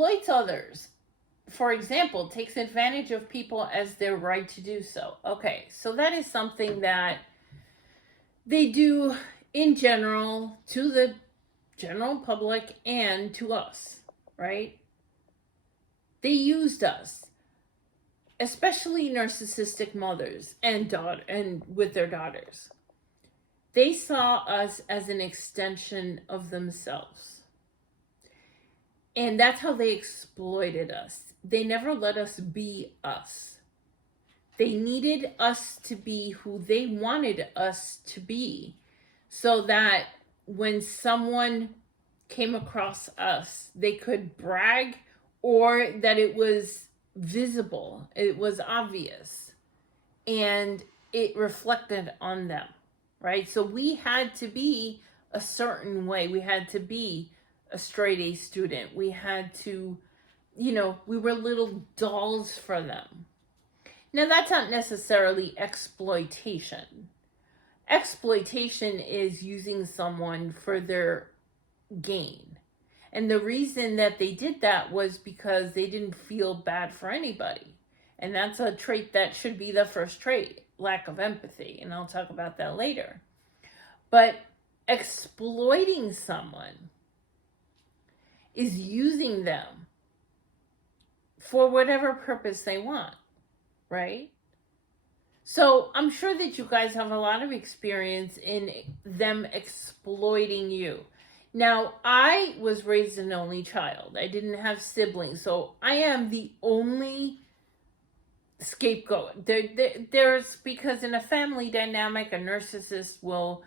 exploits others. For example, takes advantage of people as their right to do so. Okay, so that is something that they do in general to the general public and to us, right? They used us, especially narcissistic mothers and with their daughters. They saw us as an extension of themselves. And that's how they exploited us. They never let us be us. They needed us to be who they wanted us to be, so that when someone came across us, they could brag, or that it was visible, it was obvious, and it reflected on them, right? So we had to be a certain way. We had to be a straight A student. We had to, we were little dolls for them. Now, that's not necessarily exploitation. Exploitation is using someone for their gain. And the reason that they did that was because they didn't feel bad for anybody. And that's a trait that should be the first trait, lack of empathy. And I'll talk about that later. But exploiting someone is using them for whatever purpose they want, right? So I'm sure that you guys have a lot of experience in them exploiting you. Now, I was raised an only child. I didn't have siblings, so I am the only scapegoat. There's, because in a family dynamic, a narcissist will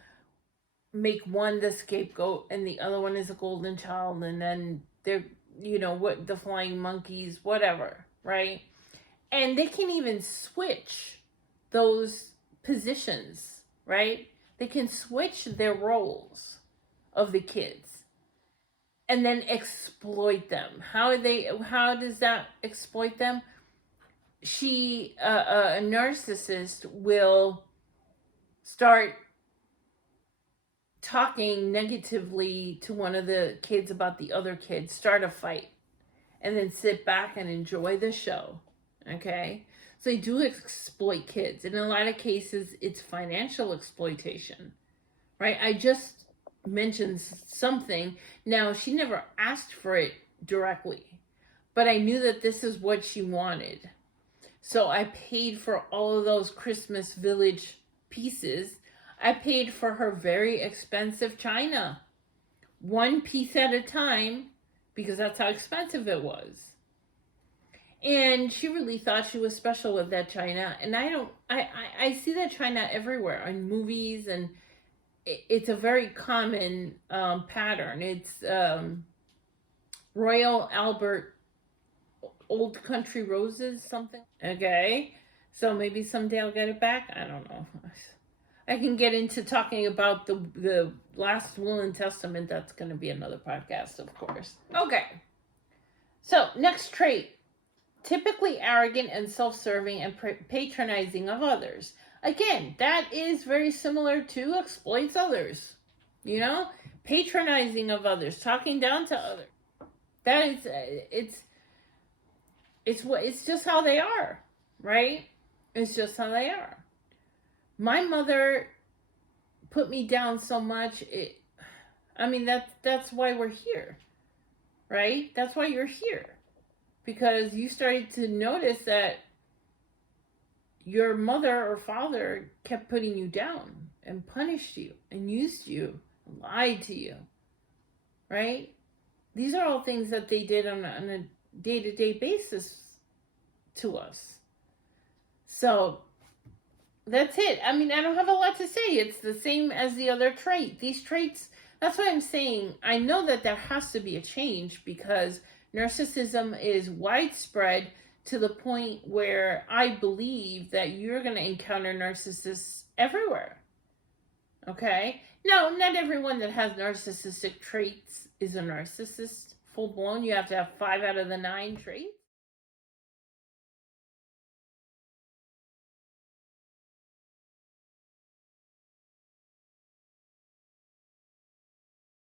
make one the scapegoat and the other one is a golden child, and then they're, what, the flying monkeys, whatever, right? And they can even switch those positions, right? They can switch their roles of the kids and then exploit them. How does that exploit them? A narcissist will start talking negatively to one of the kids about the other kids, start a fight, and then sit back and enjoy the show. Okay? So they do exploit kids. In a lot of cases, it's financial exploitation, right? I just mentioned something. Now, she never asked for it directly, but I knew that this is what she wanted. So I paid for all of those Christmas Village pieces. I paid for her very expensive china, one piece at a time, because that's how expensive it was. And she really thought she was special with that china. And I see that china everywhere in movies, and it's a very common pattern. It's Royal Albert Old Country Roses, something. Okay, so maybe someday I'll get it back. I don't know. I can get into talking about the last will and testament. That's going to be another podcast, of course. Okay, so next trait. Typically arrogant and self-serving and patronizing of others. Again, that is very similar to exploits others. Patronizing of others, talking down to others. That is, it's just how they are, right? It's just how they are. My mother put me down so much. That's why we're here, right? That's why you're here. Because you started to notice that your mother or father kept putting you down and punished you and used you, lied to you, right? These are all things that they did on a day-to-day basis to us. So that's it. I don't have a lot to say. It's the same as the other trait. These traits, that's what I'm saying. I know that there has to be a change, because narcissism is widespread to the point where I believe that you're going to encounter narcissists everywhere. Okay? Now, not everyone that has narcissistic traits is a narcissist full blown. You have to have 5 out of the 9 traits.